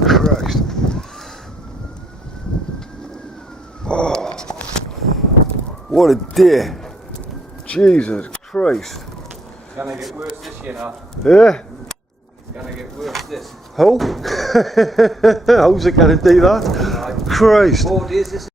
Christ. Oh, what a day. Jesus Christ. It's gonna get worse this year now. Yeah? It's gonna get worse this. How? How's it gonna do that? Christ. 4 days this